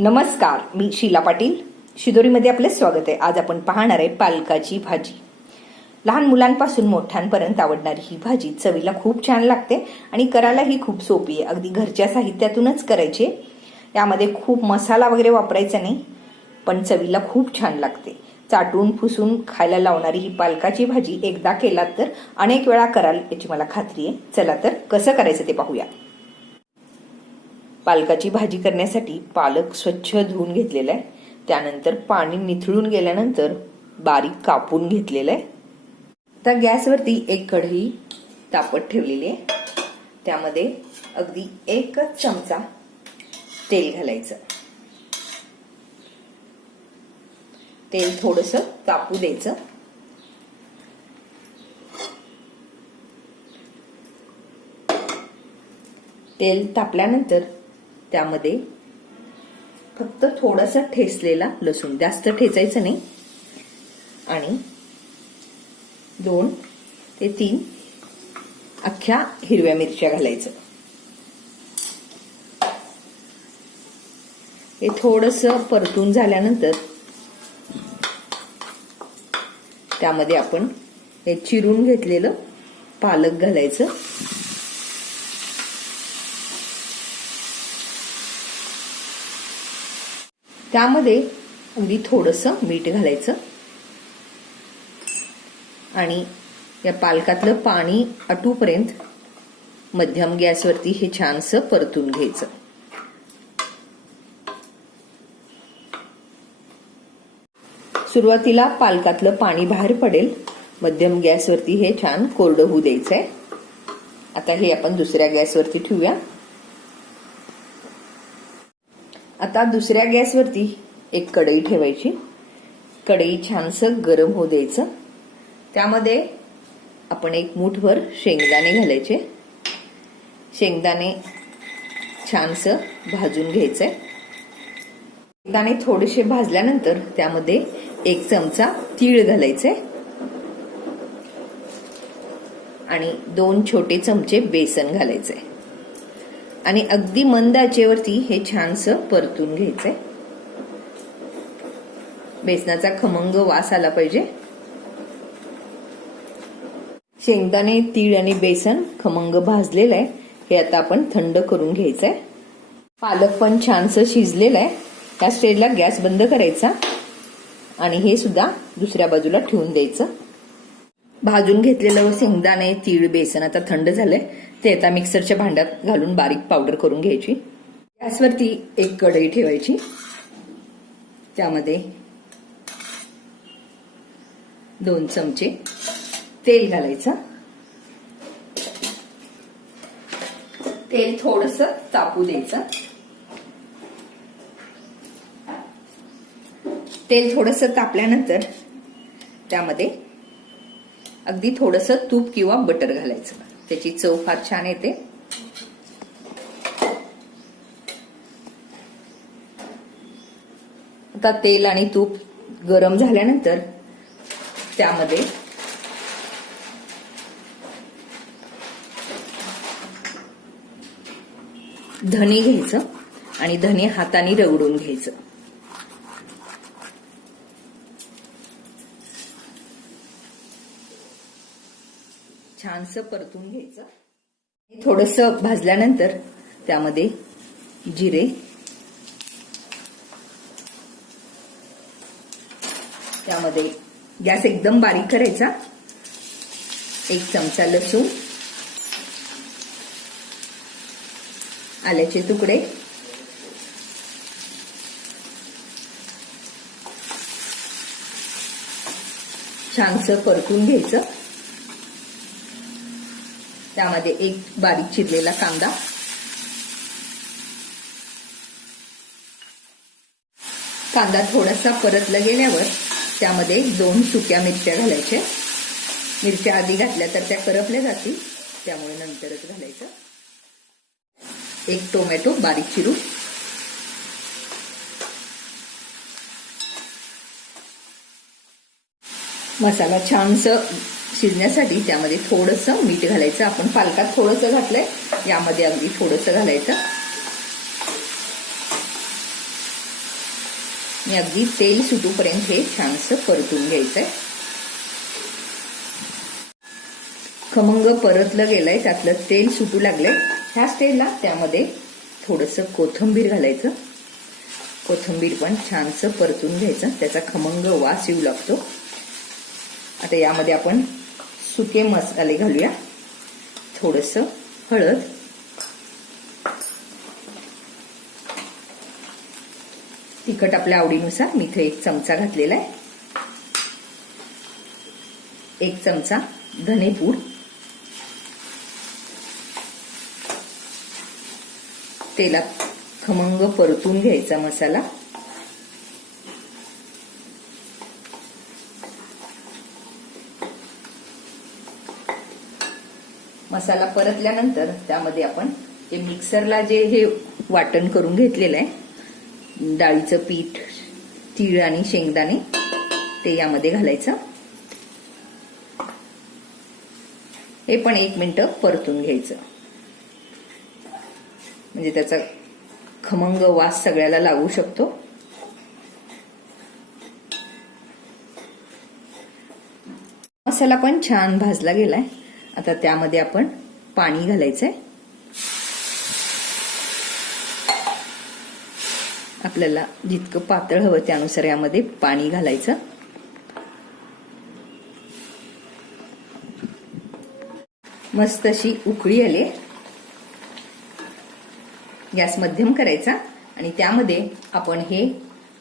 नमस्कार मी शीला पाटील. शिदोरीमध्ये आपले स्वागत आहे. आज आपण पाहणार आहे पालकाची भाजी. लहान मुलांपासून मोठ्यांपर्यंत आवडणारी ही भाजी चवीला खूप छान लागते आणि करायलाही खूप सोपी आहे. अगदी घरच्या साहित्यातूनच करायची. यामध्ये खूप मसाला वगैरे वापरायचा नाही पण चवीला खूप छान लागते. चाटून फुसून खायला लावणारी ही पालकाची भाजी एकदा केलात तर अनेक वेळा कराल याची मला खात्री आहे. चला तर कसं करायचं ते पाहूया. पालकाची भाजी करण्यासाठी पालक स्वच्छ धुवून घेतलेला आहे. त्यानंतर पाणी निथळून गेल्यानंतर बारीक कापून घेतलेलं आहे. आता गॅसवरती एक कढई तापत ठेवलेली आहे. त्यामध्ये अगदी एकच चमचा तेल घालायचं. तेल थोडस तापू द्यायचं. तेल तापल्यानंतर त्यामध्ये फक्त थोडासा ठेचलेला लसूण. जास्त ठेचायचं नाही. आणि दोन ते तीन अख्ख्या हिरव्या मिरच्या घालायचं. हे थोडस परतून झाल्यानंतर त्यामध्ये आपण हे चिरून घेतलेलं पालक घालायचं. त्यामध्ये अगदी थोडंसं मीठ घालायचं. आणि या पालकातलं पाणी आटूपर्यंत मध्यम गॅसवरती हे छानसं परतून घ्यायचं. सुरुवातीला पालकातलं पाणी बाहेर पडेल. मध्यम गॅसवरती हे छान कोरडं होऊ द्यायचंय. आता हे आपण दुसऱ्या गॅसवरती ठेवूया. आता दुसऱ्या गॅसवरती एक कढई ठेवायची. कढई छानसं गरम होऊ द्यायचं. त्यामध्ये आपण एक मूठभर शेंगदाणे घालायचे. शेंगदाणे छानसं भाजून घ्यायचं आहे शेंगदाणे थोडेसे भाजल्यानंतर त्यामध्ये एक चमचा तीळ घालायचे आणि दोन छोटे चमचे बेसन घालायचे आणि अगदी मंद आचेवरती हे छानसं परतून घ्यायचंय. बेसनाचा खमंग वास आला पाहिजे. शेंगदाणे तीळ आणि बेसन खमंग भाजलेलं आहे हे आता आपण थंड करून घ्यायचंय. पालक पण छानसं शिजलेलं आहे त्या स्टेजला गॅस बंद करायचा. आणि हे सुद्धा दुसऱ्या बाजूला ठेवून द्यायचं. भाजून घेतलेलं शेंगदाणे तीळ बेसन आता थंड झालंय. ते आता मिक्सरच्या भांड्यात घालून बारीक पावडर करून घ्यायची. गॅसवरती एक कढई ठेवायची. त्यामध्ये दोन चमचे तेल घालायचं. तेल थोडस तापू द्यायचं. तेल थोडस तापल्यानंतर त्यामध्ये अगदी थोडस तूप किंवा बटर घालायचं. त्याची चव फार छान येते. आता तेल आणि तूप गरम झाल्यानंतर त्यामध्ये धने घ्यायचं आणि धने हाताने रगडून घ्यायचं. छानसं परतून घ्यायचं. थोडस भाजल्यानंतर त्यामध्ये जिरे त्यामध्ये गॅस एकदम बारीक करायचा. एक चमचा लसूण आल्याचे तुकडे छानसं परतून घ्यायचं. त्यामध्ये एक बारीक चिरलेला कांदा. कांदा थोडासा परतला गेल्यावर त्यामध्ये दोन सुक्या मिरच्या घालायच्या. मिरच्या आधी घातल्या तर त्या करपल्या जातील. त्यामुळे नंतरच घालायचं. एक टोमॅटो बारीक चिरून. मसाला छानसं शिजण्यासाठी त्यामध्ये थोडंसं मीठ घालायचं. आपण पालकात थोडंसं घातलंय. यामध्ये अगदी थोडंसं घालायचं. आणि अगदी तेल सुटूपर्यंत हे छानसं परतून घ्यायचंय. खमंग परतलं गेलंय. त्यातलं तेल सुटू लागलंय. ह्या स्टेजला त्यामध्ये थोडंसं कोथिंबीर घालायचं. कोथिंबीर पण छानसं परतून घ्यायचं. त्याचा खमंग वास येऊ लागतो. आता यामध्ये आपण सुके मसाले घालूया. थोडंसं हळद. तिखट आपल्या आवडीनुसार मी इथे एक चमचा घातलेला आहे. एक चमचा धनेपूड तेलात खमंग परतून घ्यायचा मसाला. मसाला परतल्यानंतर त्यामध्ये आपण ते मिक्सरला जे हे वाटण करून घेतलेलं आहे डाळीचं पीठ तीळ आणि शेंगदाणे ते यामध्ये घालायचं. हे पण एक मिनिट परतून घ्यायचं. म्हणजे त्याचा खमंग वास सगळ्याला लागू शकतो. मसाला पण छान भाजला गेलाय. आता त्यामध्ये आपण पाणी घालायचंय. आपल्याला जितकं पातळ हवं त्यानुसार यामध्ये पाणी घालायचं. मस्त अशी उकळी आली. गॅस मध्यम करायचा आणि त्यामध्ये आपण हे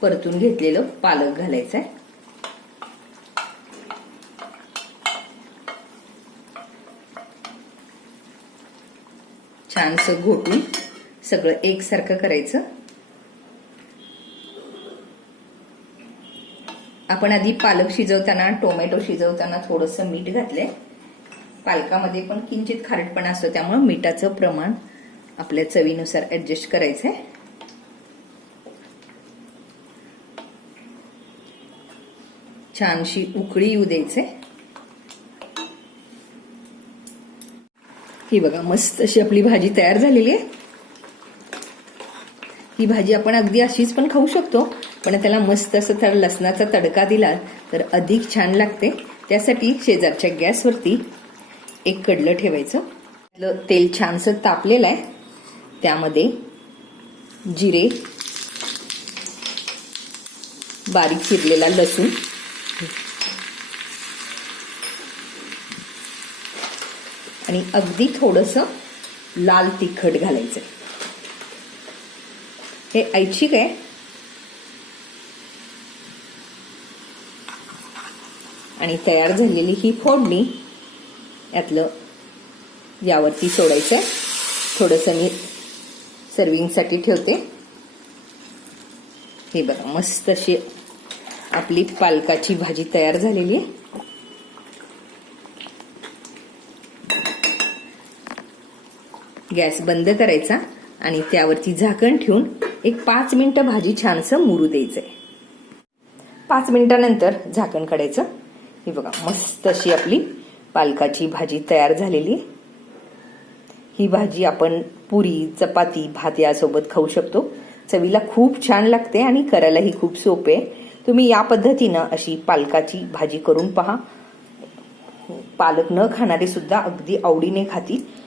परतून घेतलेलं पालक घालायचं आहे छानसं घोटून सगळं एकसारखं करायचं. आपण आधी पालक शिजवताना टोमॅटो शिजवताना थोडंसं मीठ घातलंय. पालकामध्ये पण किंचित खारटपणा असतो त्यामुळे मिठाचं प्रमाण आपल्या चवीनुसार ऍडजस्ट करायचंय. छानशी उकळी येऊ द्यायचंय. ही बघा मस्त अशी आपली भाजी तयार झालेली आहे. ही भाजी आपण अगदी अशीच पण खाऊ शकतो पण त्याला मस्त असं तर लसणाचा तडका दिला तर अधिक छान लागते. त्यासाठी शेजारच्या गॅसवरती एक कडलं ठेवायचं. तेल छानसं तापलेलं आहे. त्यामध्ये जिरे बारीक चिरलेला लसूण आणि अगदी थोडंसं लाल तिखट घालायचं. हे ऐच्छिक आहे? आणि तयार झालेली ही फोडणी यातलं यावरती सोडायचं आहे थोडंसं मी सर्विंगसाठी ठेवते. हे बघा मस्त अशी आपली पालकाची भाजी तयार झालेली आहे. गॅस बंद करायचा आणि त्यावरती झाकण ठेवून एक पाच मिनिटं भाजी छानसं मुरू द्यायचंय. पाच मिनिटानंतर झाकण काढायचं. हे बघा मस्त अशी आपली पालकाची भाजी तयार झालेली. ही भाजी आपण पुरी चपाती भात यासोबत खाऊ शकतो. चवीला खूप छान लागते आणि करायलाही खूप सोपे. तुम्ही या पद्धतीनं अशी पालकाची भाजी करून पहा. पालक न खाणारे सुद्धा अगदी आवडीने खातील.